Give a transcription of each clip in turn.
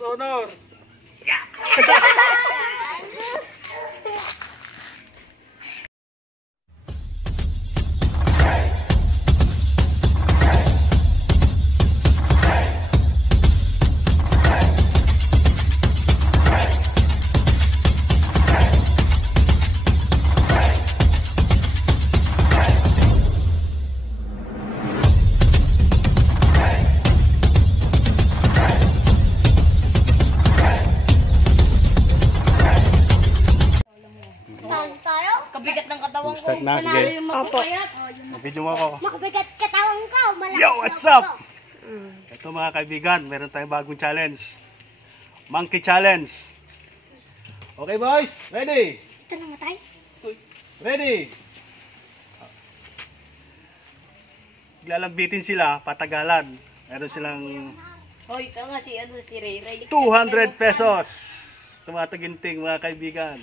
First honor. Kabigat ng katawan ko. Start na, sige. Opo. Video mo ako. Makabigat katawan ko. Yo, what's up? Ito mga kaibigan, meron tayong bagong challenge. Monkey challenge. Okay boys, ready? Ito na matay. Ready? Lalagbitin sila, patagalan. Meron silang Hoy, ito nga si Ray Ray. 200 pesos. Tumataginting mga kaibigan.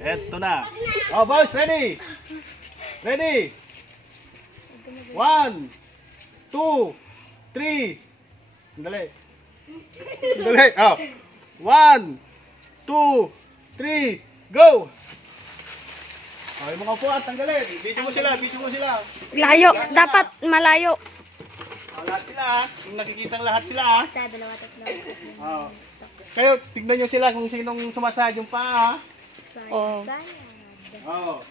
Eto na. Oh boys, ready? Ready? 1, 2, 3. Dali. Dali. Oh. 1, 2, 3, go! Okay, mga upuan, tanggalin. Video mo sila, video mo sila. Layo, dapat malayo. Oh, lahat sila ha. Yung nakikitang lahat sila ha. Sa dalawa, tatlo. Oh. Kayo, tignan nyo sila kung sinong sumasad yung paa ha. Oh. Oh.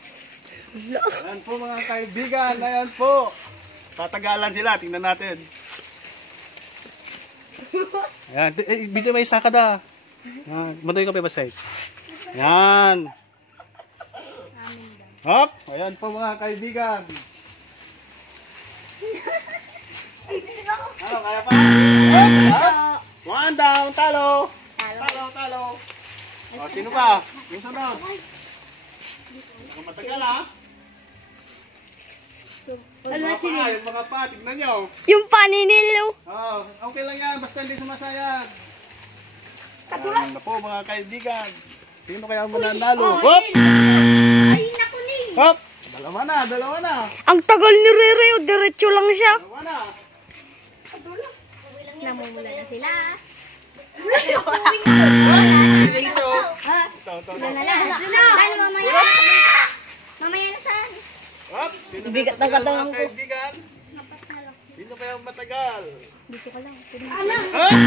Ayan po mga kaibigan, ayan po. Tatagalan sila, tingnan natin. Ayan, video may isa ka da. Matuloy ka pa ba sa'yo? Ayan. Hop, ayan po mga kaibigan. Ano, kaya pa? Hop, one down, talo. Talo, talo. O, sino pa? Yung sunod. Ako matagal ha. Yung mga pa, tignan nyo. Yung paninilo. Oh, okay lang yan, basta hindi sumasayad. Ayan na po mga kaibigan. Sino kaya ang mananalo? Hop! Ay, naku ni. Hop! Dalawa na, dalawa na. Ang tagal ni Rere, diretso lang siya. Dalawa na. Namumula na sila. Dito. Ito. Dahil mamaya. Mamaya na sa akin. Hop! Sino Bigat kaya na matagal, katawan mga ko. kaibigan? Sino kaya ang matagal? Dito ka lang. Hop! Ayan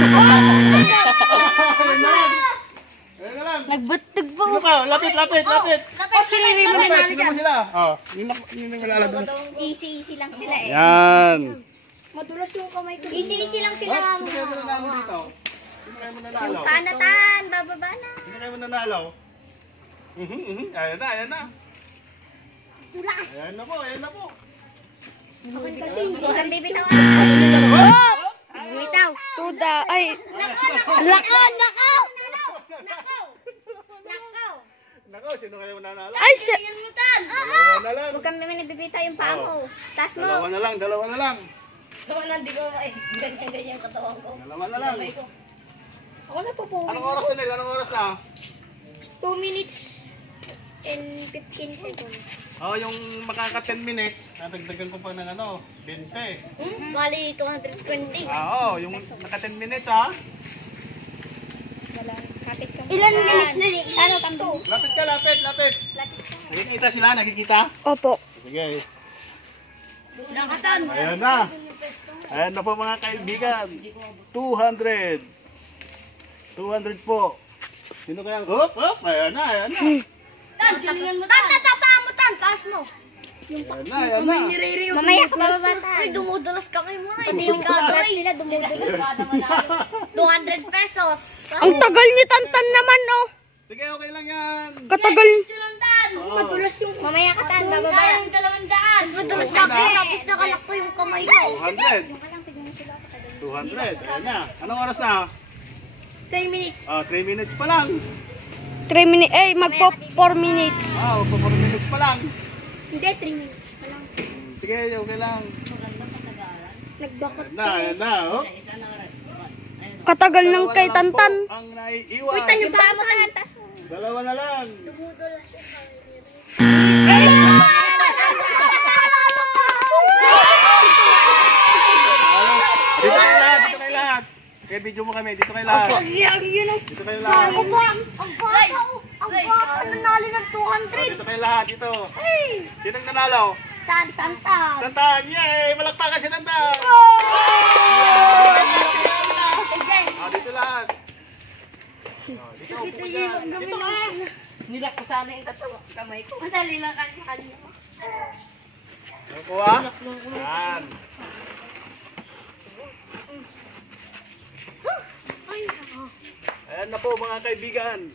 na lang. Ayan na lang. Nagbutog po. Sino ka? Lapit, lapit, lapit. Kapag si Riri mo Lapit, tignan mo sila. Oh, yun ang malalado. Easy lang sila eh. Yan. Madulas yung kamay ko. Easy lang sila. Hop! Sino kaya mananalo dito? Sino kaya mananalo? Panatan, bababa na. Sino kaya mananalo? Ayan na, ayan na. Tulas. Ayan na po, ayan na po. Okay kasi hindi kang bibitaw. Hop! Bibitaw. Tuda. Ay. Nakaw. Nakaw. Nako, sino kaya mananalo? Ay, siya. Dalawa na lang. Huwag kami nagbibitaw yung paa mo. Taas mo. Dalawa na lang, dalawa na lang. Hindi ko ganyan katawan ko. Dalawa na lang. Ako na po po. Anong oras na nila? Anong oras na? 2 minutes and 15 seconds. Oh, yung makaka 10 minutes, nadagdagan ko pa ng 20. Bali, 220. Oo, yung naka 10 minutes ha. Kapit ka. Ilan minutes na ni? Ano tambo? Lapit ka, lapit, lapit. Lapit ka. Nakikita sila, nakikita? Opo. Sige. Nakatan. Ayan na. Ayan na po mga kaibigan. 200. 200 po. Sino kaya? Hop, hop. Ayan na, ayan na. Tan, gilingan mo tan. Tatapaan mo tan. Taas mo. Ayan na, ayan na. Mamaya ka babata. Ay, dumudulas kami mo. Hindi yung kagrat sila dumudulas. 200 pesos. Ang tagal ni Tantan naman, oh. Sige, okay lang yan. Katagal. Madulas yung... Mamaya ka tan. Bababa. Sayang 200. Madulas sa akin. Tapos nakalak pa yung kamay ko. 200. 200. Ayan na. Anong oras na? 3 minutes. 3 minutes pa lang. 3 minutes. Eh, magpo 4 minutes. 4 minutes pa lang. Hindi, 3 minutes pa lang. Sige, okay lang. Nagbakot. Ayan na, oh. Katagal ng kay Tantan. Ang naiiwan. Uy, tanyo pa mo tan. Taas mo. Dalawa na lang. Dumudulas yung Dito kayo lahat, dito kayo lahat. Okay, video mo kami. Dito kayo lahat. Dito kayo lahat. Ang bata, nanalo ng 200. Dito kayo lahat. Dito. Sinong nanalo? Tantan. Tantan! Yay! Malakpakan si Tantan! Dito lahat. Dito ka. Nilak ko sana yung tatlo kamay ko. Madali lang kasi kanina. Ano po ah? Yan. Ayan na po mga kaibigan.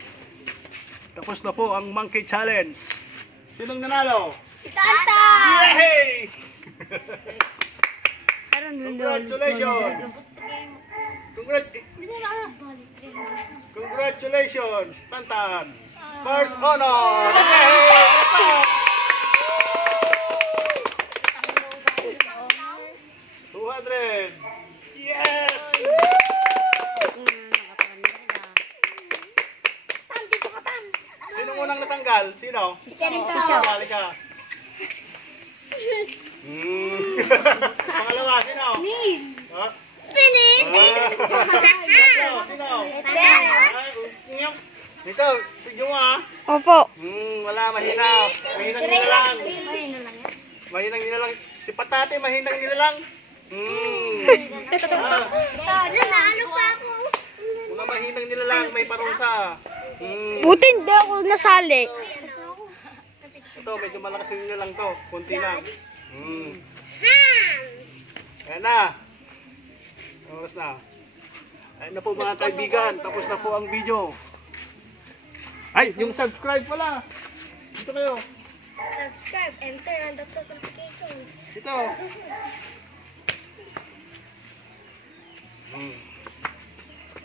Tapos na po ang Monkey Challenge. Sinong nanalo? Tantan! Yay! Congratulations! Congratulations, Tantan! First honor! Yay! 200! Yes! Sinong unang natanggal? Sino? Si Sergio. Sali ka. Pangalawa, sino? Neil. Ah? Pinig! Sino? Dito, tignan mo ah. Opo. Wala, mahina. Mahinang nilalang. Ayun na lang yan. Mahinang nilalang. Si Patate, mahinang nilalang. Nanalo pa ako. Mga mahinang nilalang, may parusa. Buti hindi ako nasali. Ito, medyo malakas din nilalang to. Kunti lang. Ayan na. Oras na. Ayan na po mga kaibigan. Tapos na po ang video. Ay, yung subscribe pala. Dito kayo. Subscribe and turn on the notifications. Dito.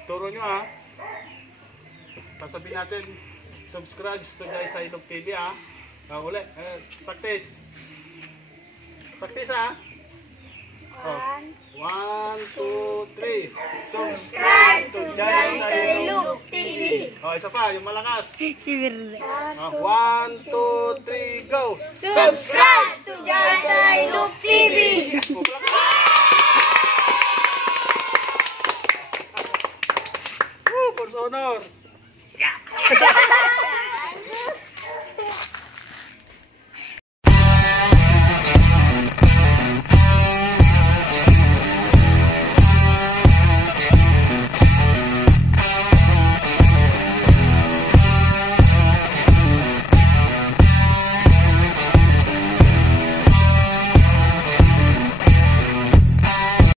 Turo nyo ha. Sasabihin natin, subscribe to Guys I Love TV ha. Uli. Practice. Practice ha. 1, 2, 3. Subscribe to Guys I Love TV. Isa pa, yung malakas. Si Virre. 1, 2, 3, go! Subscribe to Guys I Love TV. Okay.